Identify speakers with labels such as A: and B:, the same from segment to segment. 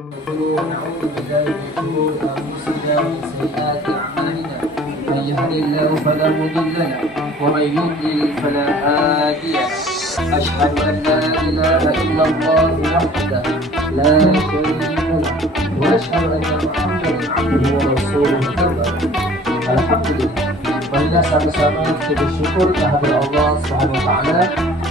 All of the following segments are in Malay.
A: ونعوذ بالله من شرور أنفسنا ومن سيئات أعمالنا. من يهد فلا مضل له ومن يضلل فلا هادي له. أشهد أن لا إله إلا الله وحده لا شريك له وأشهد أن محمدا عبده ورسوله. Alhamdulillah Marilah sama-sama kita bersyukur kehadirat Allah SWT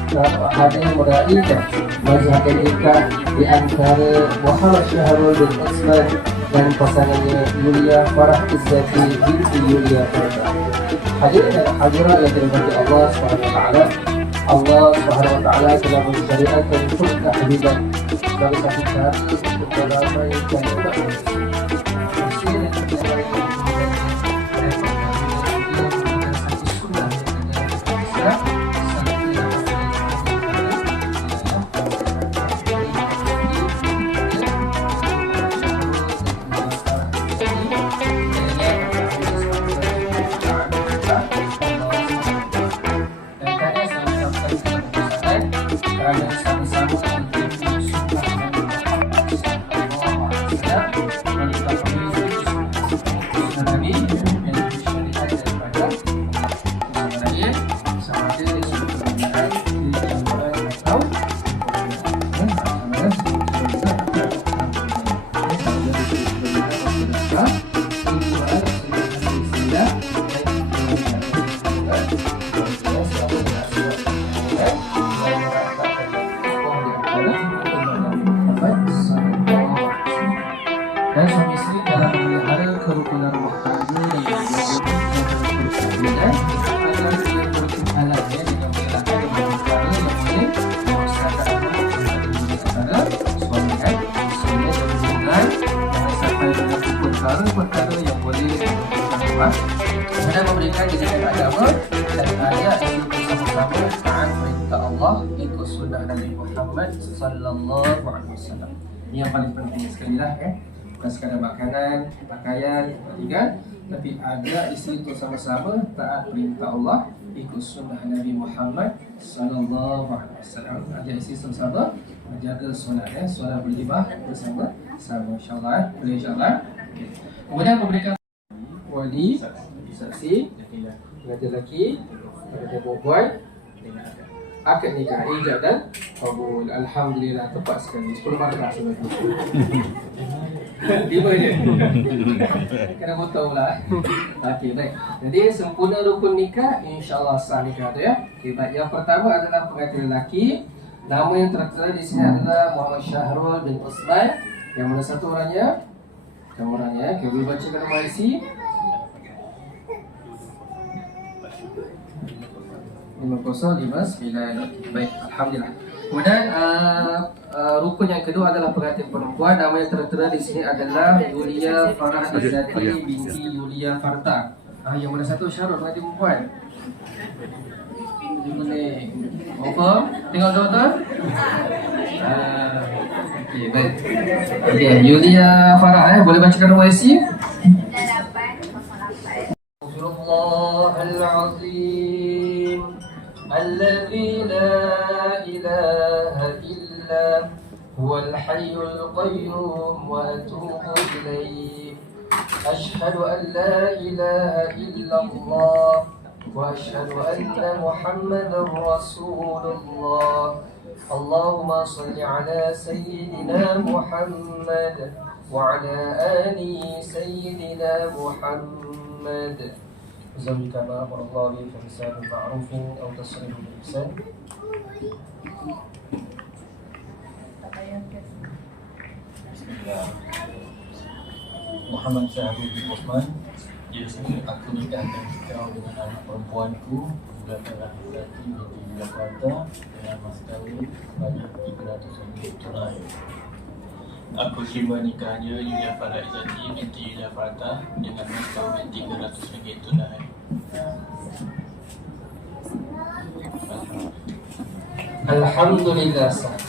A: Kerana hadir meraihkan Mazhab nikah di antara Muhammad Syahrul bin Osman Dan pasangannya Yulia Farah Izzati binti Yulia Farah. Hadirin dan hadirat yang dirahmati Allah SWT Allah SWT telah mensyariatkan untuk kehadiran Dari satu cara untuk meramaikan umat manusia kemudian memberikan didikan agama dan ayat yang bersama-sama taat perintah Allah ikut sunnah Nabi Muhammad sallallahu alaihi wasallam. Ini yang paling penting sekali lah kan bukan sekadar makanan, pakaian, tinggal tapi ada isteri itu sama-sama taat perintah Allah ikut sunnah Nabi Muhammad sallallahu alaihi wasallam. Ada isteri sama-sama menjaga solat ya, solat berjemaah bersama sama insyaallah, boleh insyaallah. Kemudian memberikan wali saksi pengajar lelaki pengajar perempuan akad nikah ijab dan kabul. Alhamdulillah tepat sekali. 10 markah sebab itu tiba je. Kena potong lah Okey, baik. Jadi sempurna rukun nikah insyaAllah sah nikah tu ya. Okey, baik. yang pertama adalah pengajar lelaki. Nama yang tertera di sini adalah Muhammad Syahrul bin Usman. Yang mana satu orangnya? Yang orangnya Kita boleh baca kat rumah isi. Alhamdulillah. Kemudian uh, uh, rukun yang kedua adalah pengantin perempuan nama yang tertera di sini adalah Yulia Farah Azizati binti Yulia Farta. Uh, yang mana satu syarat pengantin perempuan? Ini over Tengok doktor. Ah. okay baik. okay Yulia Farah eh boleh bacakan YC? الحي القيوم وأتوب إليه. أشهد أن لا إله إلا الله وأشهد أن محمدا رسول الله. اللهم صل على سيدنا محمد وعلى آل سيدنا محمد. زوجك ما أمر الله به فإنسان بمعروف أو تصريح بإحسان
B: Muhammad Syahrul bin Osman. Jadi aku nikahkan kau dengan anak perempuanku Bukan laki laki binti Jakarta Dengan mas kahwin sebanyak 300 ringgit tunai Aku terima nikahnya Yulia Farah Izzati binti Yulia Dengan mas kahwin 300 ringgit tunai
A: Alhamdulillah sah.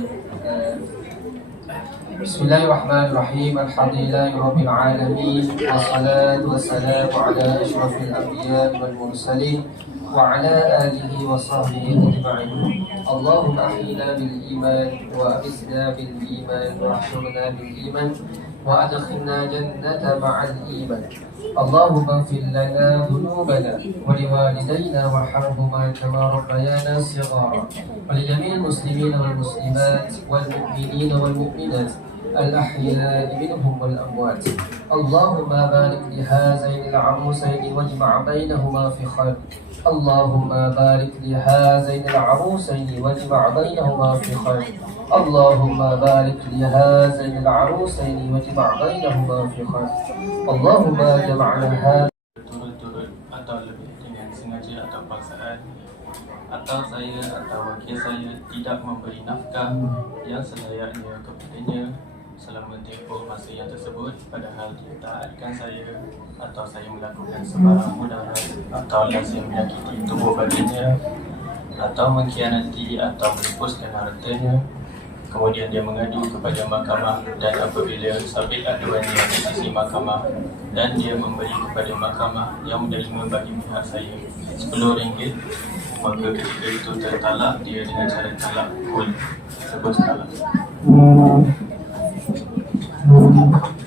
A: بسم الله الرحمن الرحيم الحمد لله رب العالمين والصلاة والسلام على أشرف الأنبياء والمرسلين وعلى آله وصحبه أجمعين. اللهم أحينا بالإيمان وأمسنا بالإيمان وأحشرنا بالإيمان وأدخلنا جنة مع الإيمان. اللهم اغفر لنا ذنوبنا ولوالدينا وارحمهما كما ربيانا صغارا. ولجميع المسلمين والمسلمات والمؤمنين والمؤمنات الأحياء منهم والأموات. اللهم بارك لهذين العروسين واجمع بينهما في خير. اللهم بارك لهذين العروسين واجمع بينهما في خير. اللهم بارك لهذين العروسين واجمع بينهما في خير. اللهم جمعنا هذا
B: Atau saya atau wakil saya tidak memberi nafkah yang selayaknya kepadanya selama tempoh masa yang tersebut padahal dia taatkan saya atau saya melakukan sebarang mudarat atau lazim menyakiti tubuh baginda atau mengkhianati atau menepuskan hartanya. Kemudian dia mengadu kepada mahkamah dan apabila sabit aduannya di sisi mahkamah dan dia memberi kepada mahkamah yang menerima bagi pihak saya RM10 maka ketika itu tertalak dia dengan cara talak kul sebut talak
A: Thank you.